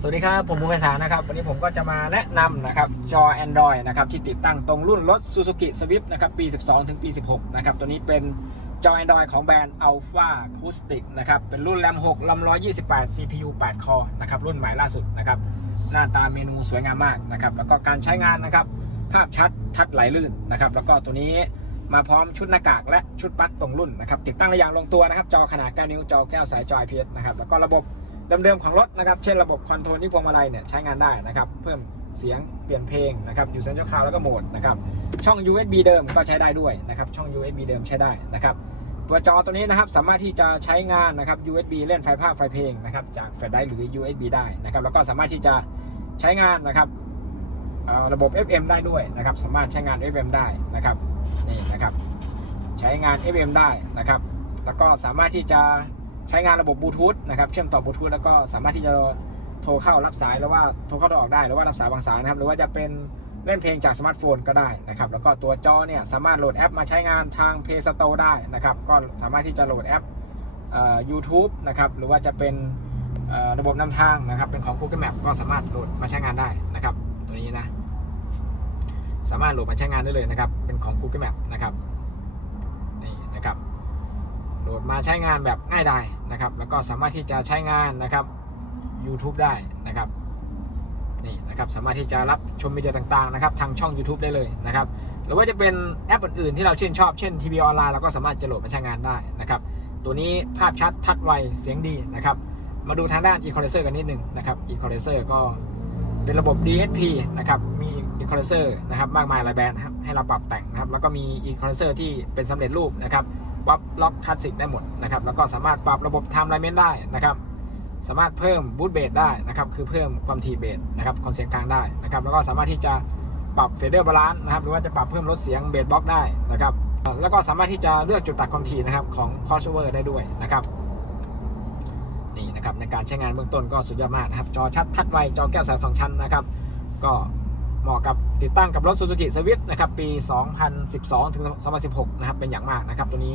สวัสดีครับ ผมภูมิสารนะครับ วันนี้ผมก็จะมาแนะนำนะครับจอ Android นะครับที่ติดตั้งตรงรุ่นรถ Suzuki Swift นะครับปี 12 ถึงปี 16 นะครับ ตัวนี้เป็นจอ Android ของแบรนด์ Alpha Acoustic นะครับ เป็นรุ่น RAM 6 RAM 128 CPU 8 คอนะครับ รุ่นใหม่ล่าสุดนะครับ หน้าตาเมนูสวยงามมากนะครับ แล้วก็การใช้งานนะครับ ภาพชัดทัดไหลลื่นนะครับ แล้วก็ตัวนี้มาพร้อมชุดหน้ากากและชุดปลั๊กตรงรุ่นนะครับ ติดตั้งได้อย่างลงตัวนะครับ จอขนาด9นิ้ว จอแก้วสายจอ IPS นะครับ แล้วก็ระบบ เดิมๆของรถนะครับเช่นระบบคอนโทรลที่พวงมาลัยเนี่ยใช้งานได้นะครับเพิ่มเสียงเปลี่ยนเพลงนะครับอยู่เซนเซอร์คาวแล้วก็โหมดนะครับช่อง USB เดิมก็ใช้ได้ด้วยนะครับช่อง USB เดิมใช้ได้นะครับตัวจอตัวนี้นะครับสามารถที่จะใช้งานนะครับ USB เล่นไฟล์ภาพไฟล์เพลงนะครับจากแฟลชไดร์หรือ USB ได้นะครับแล้วก็สามารถที่จะใช้งานนะครับระบบ FM ได้ด้วยนะครับสามารถใช้งาน FM ได้นะครับนี่นะครับใช้งาน FM ได้นะครับแล้วก็สามารถที่จะ ใช้งานระบบบลูทูธนะครับเชื่อมต่อบลูทูธแล้วก็สามารถที่จะโทรเข้ารับสายหรือว่าโทรเข้าโทรออกได้หรือว่ารับสายบางสายนะครับหรือว่าจะเป็นเล่นเพลงจากสมาร์ทโฟนก็ได้นะครับแล้วก็ตัวจอเนี่ยสามารถโหลดแอปมาใช้งานทาง Play Store ได้นะครับก็สามารถที่จะโหลดแอปเอ่อ YouTube นะครับหรือว่าจะเป็นระบบนำทางนะครับเป็นของ Google Map ก็สามารถโหลดมาใช้งานได้นะครับตัวนี้นะสามารถโหลดมาใช้งานได้เลยนะครับเป็นของ Google Map นะครับ โหลดมาใช้งานแบบง่ายดายนะครับ แล้วก็สามารถที่จะใช้งานนะครับ YouTube ได้นะครับนี่นะครับสามารถที่จะรับชมวิดีโอต่างๆนะครับทางช่อง YouTube ได้เลยนะครับหรือว่าจะเป็นแอปอื่นๆที่เราชื่นชอบเช่นทีวีออนไลน์เราก็สามารถจะโหลดมาใช้งานได้นะครับตัวนี้ภาพชัดทัดไวเสียงดีนะครับมาดูทางด้าน Equalizer กันนิดหนึ่งนะครับ Equalizer ก็เป็นระบบ DSP นะครับมี Equalizer นะครับมากมายหลายแบรนด์ให้เราปรับแต่งนะครับแล้วก็มี Equalizer ที่เป็นสำเร็จรูปนะครับ วับล็อกคลาสสิกได้หมดนะครับแล้วก็สามารถปรับระบบ Time Alignment ได้นะครับสามารถเพิ่มบูตเบสได้นะครับคือเพิ่มความถี่เบสนะครับความเสียงกลางได้นะครับแล้วก็สามารถที่จะปรับเฟเดอร์บาลานซ์นะครับหรือว่าจะปรับเพิ่มลดเสียงเบสบล็อกได้นะครับแล้วก็สามารถที่จะเลือกจุดตัดความถี่นะครับของ crossover ได้ด้วยนะครับนี่นะครับในการใช้งานเบื้องต้นก็สุดยอดมากนะครับจอชัดทัดไวจอแก้วสายสองชั้นนะครับก็ เหมาะกับติดตั้งกับรถ Suzuki Swift นะครับปี 2012 ถึง 2016 นะครับเป็นอย่างมากนะครับตัวนี้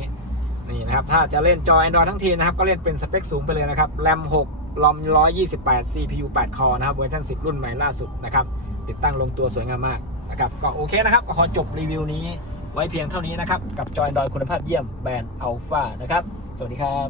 นี่นะครับถ้าจะเล่นจอ Android ทั้งทีนะครับก็เล่นเป็นสเปคสูงไปเลยนะครับ RAM 6 ROM 128 CPU 8 คอนะครับเวอร์ชัน10 รุ่นใหม่ล่าสุดนะครับติดตั้งลงตัวสวยงามมากนะครับก็โอเคนะครับก็ขอจบรีวิวนี้ไว้เพียงเท่านี้นะครับกับจอ Android คุณภาพเยี่ยมแบรนด์ Alpha นะครับสวัสดีครับ